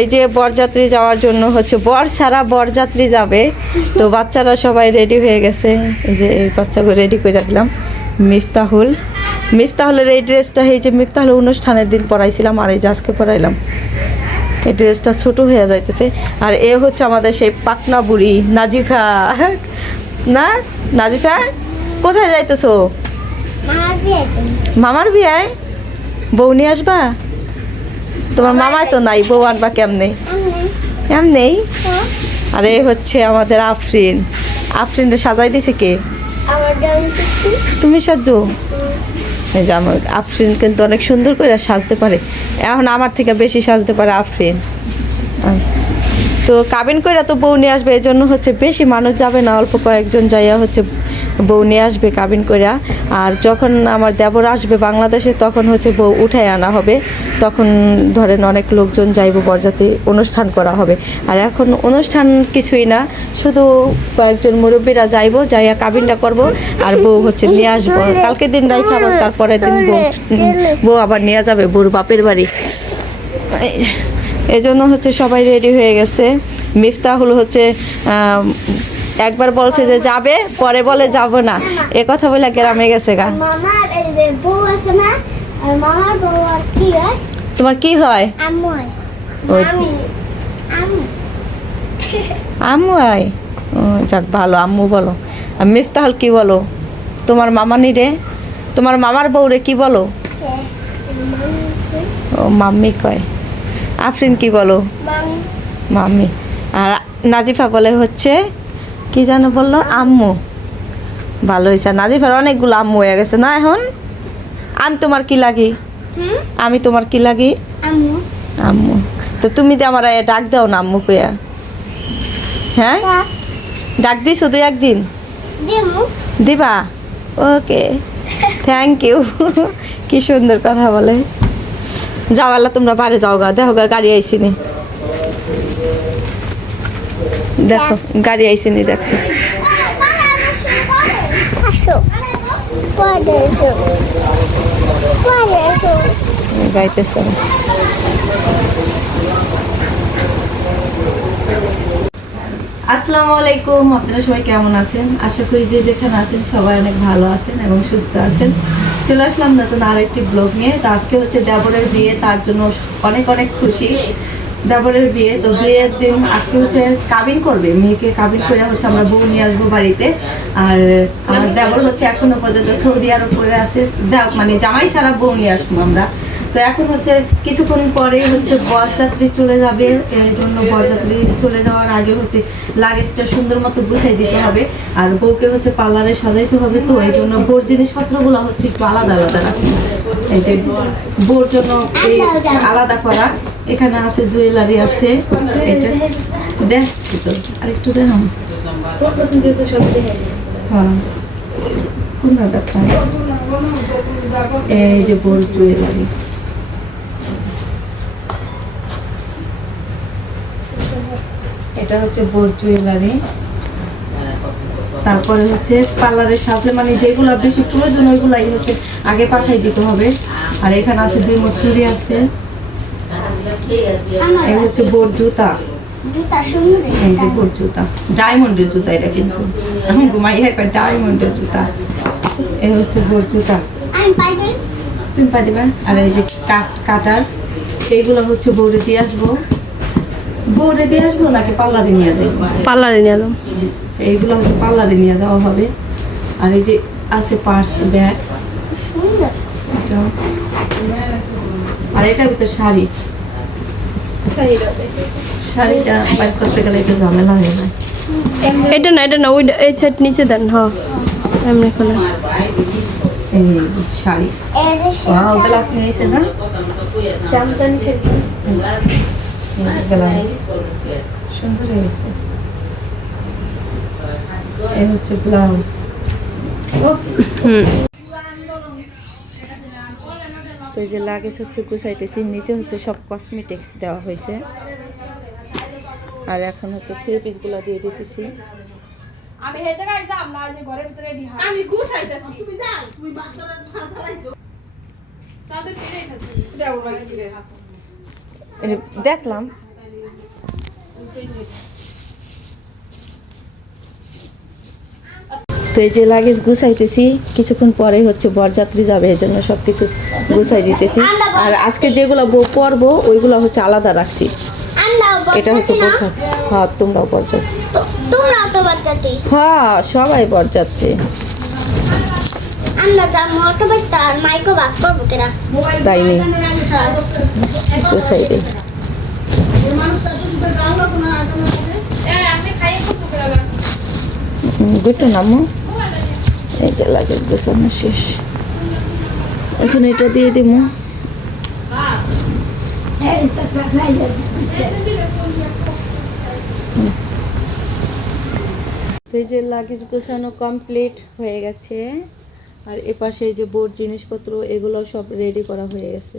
এই যে বরযাত্রী যাওয়ার জন্য হচ্ছে বর সারা বরযাত্রী যাবে। তো বাচ্চারা সবাই রেডি হয়ে গেছে। যে এই বাচ্চাগুলো রেডি করে দিলাম। মিফতাহুল। মিফতাহুলের এই ড্রেসটা এই যে মিফতাহুল অনুষ্ঠানের দিন পরাইছিলাম আর এই যে আজকে পরাইলাম এই ড্রেসটা ছোটো হয়ে যাইতেছে। আর এ হচ্ছে আমাদের সেই পাটনা বুড়ি নাজিফা। না? নাজিফা? কোথায় যাইতেছো? মামার বিয়ায় বউ নিয়ে আসবা? তোমার মামাই তো নাই বউ আনবা কেমনে? এমনেই আর এই হচ্ছে আমাদের আফরিন। আফরিনটা সাজাই দিছে কে? তুমি সাজো? এই যে আমার আফরিন কিন্তু অনেক সুন্দর করে সাজতে পারে। এখন আমার থেকে বেশি সাজতে পারে আফরিন। তো কাবিন কইরা তো বউ নিয়ে আসবে এই জন্য হচ্ছে বেশি মানুষ যাবে না, অল্প কয়েকজন যাইয়া হচ্ছে বউ নিয়ে আসবে কাবিন কইরা। আর যখন আমার দেবর আসবে বাংলাদেশে, তখন হচ্ছে বউ উঠায় আনা হবে। তখন ধরেন অনেক লোকজন যাইব, বরযাত্রী অনুষ্ঠান করা হবে। আর এখন অনুষ্ঠান কিছুই না, শুধু কয়েকজন মুরব্বীরা যাইবো, যাইয়া কাবিনটা করব, আর বউ হচ্ছে নিয়ে আসব। কালকে দিন রাই খাবার তারপরে দিন বউ বউ আবার নিয়ে যাবে, বউর বাপের বাড়ি। এই জন্য হচ্ছে সবাই রেডি হয়ে গেছে। মিফতাহুল হচ্ছে একবার বলছে যে যাবে পরে বলে যাব না। এ কথা বলে গ্রামে গেছে গা। তোমার কি হয়? আম্মু হয়? ও, যাক ভালো আম্মু বলো। আর মিফতাহুল কি বলো? তোমার মামানি রে? তোমার মামার বউ রে কি? বলো ও মাম্মি কয়। আফরিন কি বলো? মাম্মি আর নাজিফা বলে হচ্ছে কি যেন বলল? আম্মু। ভালো হয়েছে। নাজিফার অনেকগুলো আম্মু হয়ে গেছে না এখন? আমি তোমার কি লাগি? আমি তোমার কি লাগি? আম্মু। তো তুমি তো আমার ডাক দাও না আম্মু কইয়া। হ্যাঁ? ডাক দিই শুধু একদিন দিবা? ওকে। থ্যাংক ইউ কি সুন্দর কথা বলে। যাও আল্লাহ তোমরা বাড়ি যাও গা দেখো গা গাড়ি আইসিনি। দেখো গাড়ি আইসিনি দেখো। যাইতেছে। আসসালামু আলাইকুম আপনারা সবাই কেমন আছেন? আশা করি যে যেখানে আছেন সবাই অনেক ভালো আছেন এবং সুস্থ আছেন। চলে আসলাম নতুন আর একটি ব্লগ নিয়ে। তো আজকে হচ্ছে দেবরের বিয়ে, তার জন্য অনেক অনেক খুশি। দেবরের বিয়ে, তো বিয়ের দিন আজকে হচ্ছে কাবিন করবে। মেয়েকে কাবিন করে হচ্ছে আমরা বউ নিয়ে আসব বাড়িতে। আর আমার দেবর হচ্ছে এখনও পর্যন্ত সৌদি আরব করে আছে। মানে জামাই ছাড়া বউ নিয়ে আসব আমরা। তো এখন হচ্ছে কিছুক্ষণ পরে হচ্ছে বরযাত্রী চলে যাবে। এর জন্য বরযাত্রী চলে যাওয়ার আগে হচ্ছে লাগেজটা সুন্দর মতো গুছাই দিতে হবে। আর বউকে হচ্ছে পার্লারে সাজাইতে হবে তো, এই জন্য বোর জিনিসপত্রগুলো হচ্ছে একটু আলাদা আলাদা রাখতে। এই যে বোর জন্য এই আলাদা করা। এখানে আছে জুয়েলারি আছে, এটা দেখছি তো, আরেকটু দেখাম হ্যাঁ। দেখাম এই যে বোর জুয়েলারি এটা হচ্ছে বোর জুয়েলারি। তারপরে হচ্ছে পার্লারের সাথে মানে যেগুলো বেশি প্রয়োজন ওইগুলাই হচ্ছে আগে পাঠাই দিতে হবে। আর এখানে আছে দুই মোট চুড়ি আছে। এই হচ্ছে বোর জুতা। এই যে বোর জুতা। ডায়মন্ডের জুতা এটা কিন্তু। ঘুমাই ডায়মন্ডের জুতা। এই হচ্ছে বোর জুতা। তুমি দিবা? আর এই যে কাট কাটার এইগুলো হচ্ছে বৌরে দিয়ে আসব। বৌরে দিয়ে আসব নাকি পার্লারে নিয়ে যাব? পার্লারে নিয়ে এলাম আচ্ছা, এইগুলো হচ্ছে পার্লারে নিয়ে যাওয়া হবে। আর এই যে আছে পার্স ব্যাগ আর এটার ভিতরে শাড়ি। শাড়িটা বাইর করতে গেলে একটু ঝামেলা হয়ে যায়। এটা না এটা না ওই এই সাইড নিচে দেন হ্যাঁ। এমনি খোলা এই শাড়ি। এই ওয়াও গ্লাস নিয়েছে না? জামদানি যে গ্লাস সুন্দর হয়েছে। এই হচ্ছে ব্লাউজ। তো এই যে লাগেজ হচ্ছে গুছাইতেছি নিচে হচ্ছে সব কসমেটিক্স দেওয়া হয়েছে। আর এখন হচ্ছে থ্রি পিসগুলো দিয়ে দিতেছি। আমি হে জায়গায় যাম যে ঘরের ভিতরে রেডি আমি গুছাইতাছি। তুমি যাও। তুমি বাসরের ভাত হারাইছো তাদের কেড়ে খাচ্ছি এ, দেখলাম। তো এই যে লাগেজ গুছাইতেছি কিছুক্ষণ পরে হচ্ছে বরযাত্রী যাবে এই জন্য সব কিছু গুছাই দিতেছি। আর আজকে যেগুলো বউ পরবো ওইগুলো হচ্ছে আলাদা রাখছি। এটা হচ্ছে হ্যাঁ তোমরাও বরযাত্রী। হ্যাঁ সবাই বরযাত্রী। তাই নেই গুছাই দিই গুটো নামো এই যে লাগেজ গোছানো শেষ। এখন এটা দিয়ে দিব এই যে লাগেজ গোছানো কমপ্লিট হয়ে গেছে। আর এপাশে যে বোর্ড জিনিসপত্র, এগুলো সব রেডি করা হয়ে গেছে।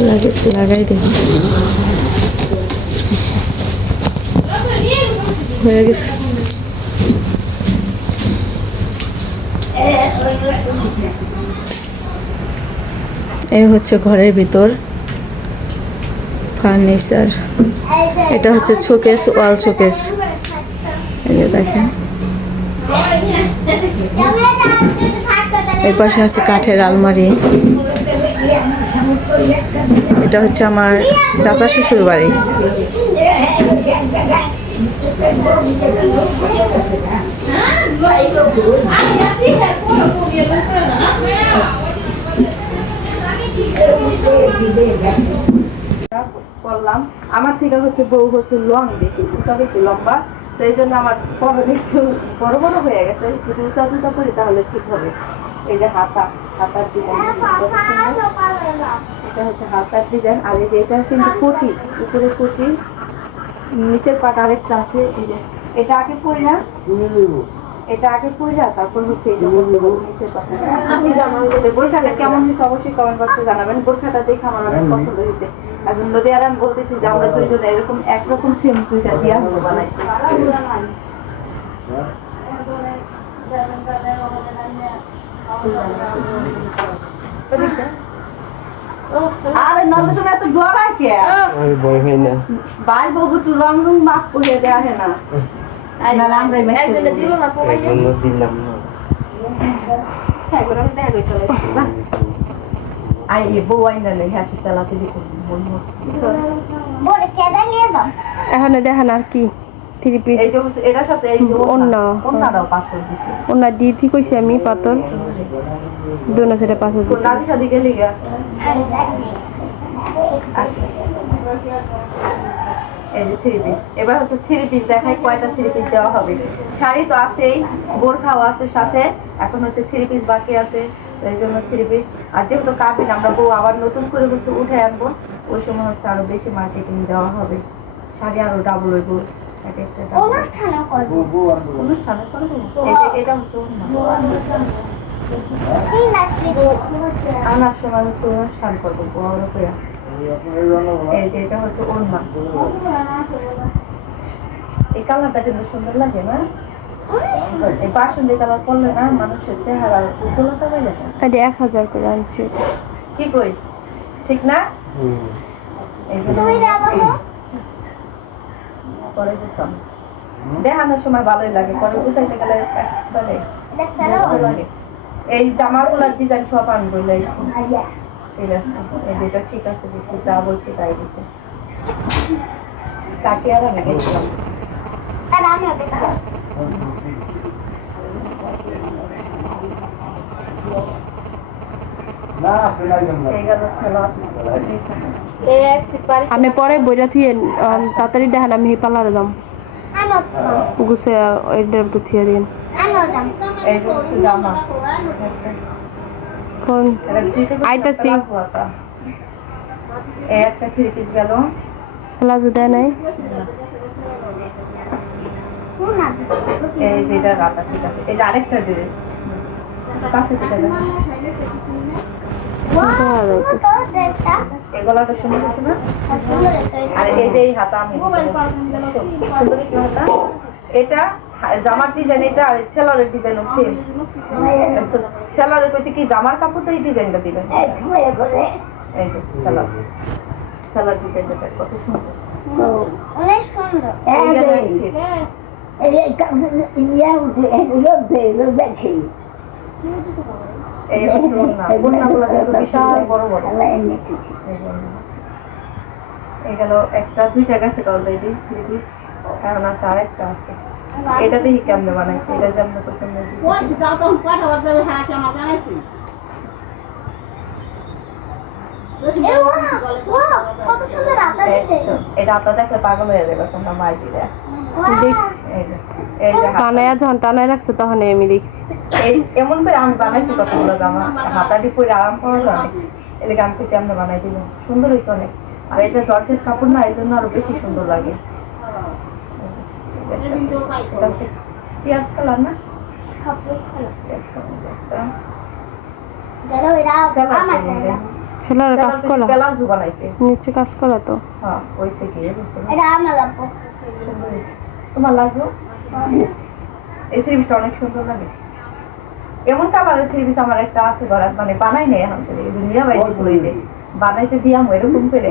লাগেজ লাগাই দেব হয়ে গেছে এই হচ্ছে ঘরের ভিতর। ফার্নিচার। এটা হচ্ছে শোকেস, ওয়াল শোকেস। এই যে দেখেন। এই পাশে আছে কাঠের আলমারি। এটা হচ্ছে আমার চাচা শ্বশুর বাড়ি। করলাম। আমার থেকে হচ্ছে বউ হচ্ছে লং বেশি উঁচা বেশি লম্বা। তো এই জন্য আমার পরনে একটু বড় বড় হয়ে গেছে। যদি উঁচা উঁচা করি তাহলে ঠিক হবে। এই যে হাতা হাতার ডিজাইন এটা হচ্ছে হাতার ডিজাইন আর এই যে এটা কিন্তু কোটি উপরে কোটি নিচের পাট আরেকটা আছে। এই যে এটা আগে পরি না? এটা আগে পইরা তারপর হচ্ছে এই যে বোরখাটা কেমন হয়েছে অবশ্যই কমেন্ট বক্সে জানাবেন। বোরখাটা দেখে আমার অনেক পছন্দ হয়েছে। এখন নদী আর আমি বলতেছি যে আমরা দুইজনে এরকম একরকম সেম দুইটা দিয়া হলো বানাইছি। আরে নবে তুমি এত ডরা কে? আমি বই হই না। ভাই বউ একটু রং রং মাপ করে দেয়া হে না। নাহলে আমরাই match করে দেবো। এজন্য দিলাম না। এখন দেখেন আর কি থ্রি পিস এটার সাথে ওড়না। ওন্নাটাও পাথর দিছে ওনার দিয়ে ঠিক হয়েছে আমি পাতল দোনো সেটা পাথর কোন নারী সাদি গেলি গা এই যে থ্রি পিস এবার হচ্ছে থ্রি পিস দেখাই কয়টা থ্রি পিস দেওয়া হবে? শাড়ি তো আছেই বোরখাও আছে সাথে এখন হচ্ছে থ্রি পিস বাকি আছে। এই জন্য থ্রি পিস আর যেহেতু কাবিন আমরা বউ আবার নতুন করে হচ্ছে উঠে আনব। ওই সময় হচ্ছে আরও বেশি মার্কেটিং দেওয়া হবে। শাড়ি আরও ডাবল হইব। অনুষ্ঠানও করব। করব? এটা হচ্ছে আনার সময় হচ্ছে অনুষ্ঠান করব বড় করে এই যে এটা হচ্ছে ওড়না এই কালারটা কিন্তু সুন্দর লাগে না? এই বাসন্তী কালার করলে না মানুষের চেহারা উজ্জ্বলতা হয়ে যাবে। এটা এক হাজার করে আনছি। কি কই? ঠিক না? এই দেখানোর সময় ভালোই লাগে পরে বুঝাইতে গেলে লাগে। এই জামাগুলার ডিজাইন সব আমি বলে ঠিক আছে এই যেটা ঠিক আছে দেখছি যা বলছি তাই দিচ্ছে। কাকে আর আমি গেছিলাম আর আমিও দেখব এই গেল খেলা আমি পরে বইটা থুয়ে তাড়াতাড়ি দেখেন আমি পার্লারে যাম গুছে এটার একটু থুয়ে দিন আইতাছি। একটা। গেল প্লাজো দেয় নাই এই যে এটা রাতা ঠিক আছে এই যে আরেকটা ড্রেস কাছে সুন্দর না সুন্দর আর এই যে এই হাতা আমি সুন্দর হচ্ছে হাতা? এটা জামার ডিজাইন এটা আর সেলারের ডিজাইন সেম সেলারের কইছে কি জামার কাপড় তো এই ডিজাইনটা দিবেন। এই যে সেলার সেলার ডিজাইনটা কত সুন্দর। অনেক সুন্দর। এই জন্য। এই গেল একটা দুইটা গেছে অলরেডি থ্রি এখন আছে আরেকটা আছে এটা দেখি কেমনে বানাইছে এটা যেমন পছন্দ হয়েছে। এ ওয়া, ওয়া, কত সুন্দর আতা এই দিতে তো, এটা আপনার দেখলে পাগল হয়ে যাবে তোমরা মাই দিলে। যখন টানায় রাখছে তখন আমি দেখছি এই এমন করে আমি বানাইছি কতগুলো জামা। হাতাটি পরে আরাম যায় আমি কিছু আমরা বানাই দিলাম সুন্দর হয়েছে অনেক। আর এটা জর্জের কাপড় না এই জন্য আরও বেশি সুন্দর লাগে। পেঁয়াজ কালার না? পেঁয়াজ কালার দিয়ে ছেলের কাজ করা। নিচে কাজ করা তো। হ্যাঁ তোমার লাগল এই থ্রি পিসটা অনেক সুন্দর লাগে। এমন কালারের থ্রি পিস আমার একটা আছে ঘর মানে বানাই নেই এখন। থেকে দুনিয়া বাইরে দে বানাইতে দিয়াম এরকম করে।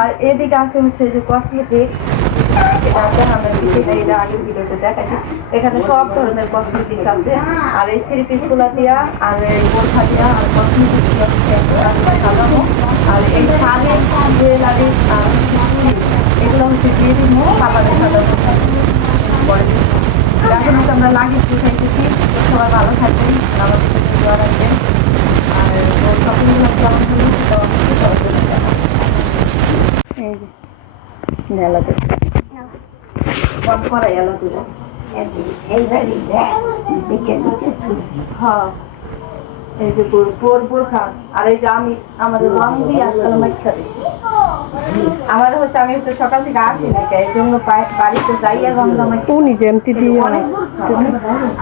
আর এদিকে আছে হচ্ছে যে কসমেটিক দেখাচ্ছি এখানে সব ধরনের কসমেটিক্স আছে। আর এই থ্রি দিয়া, আর এই দিয়া, আর কসমেটিক্স সাজানো আর এই এগুলো হচ্ছে সাজানো আমরা খাইতেছি। সবাই ভালো থাকবেন, আমাদের রাখবেন। এই যে নেলা দেব কম করা এলা দেব হ্যাঁ এই যে বোর- বোর বোরখা আর এই যে আমি আমাদের মাইখা আমার হচ্ছে আমি হচ্ছে সকাল থেকে আসি না এই জন্য বাড়িতে যাই আর রমজান মাইখা ও নিজে দিয়ে।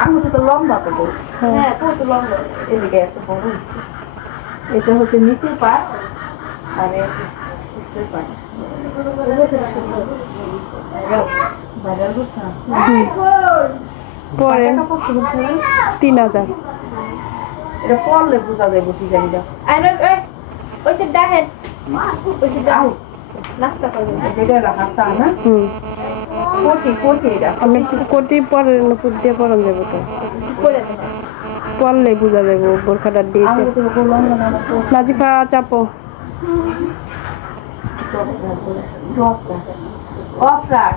আঙুলে তো লম্বা তো। হ্যাঁ। কত লম্বা। এদিকে এত বড়। এটা হচ্ছে নিচের পা আর বোরখা। পরে তিন হাজার। এটা পড়লে বোঝা যায় বুঝি যাই না ওইটা দেখেন। রাখা তা কোটি কোটি এটা। আমি কোটি পরে নুপুর দিয়ে পরান যাব তো। পরলে বোঝা যাব বোরখাটা দিয়েছে নাজিফা চাপো। অফ রাখ।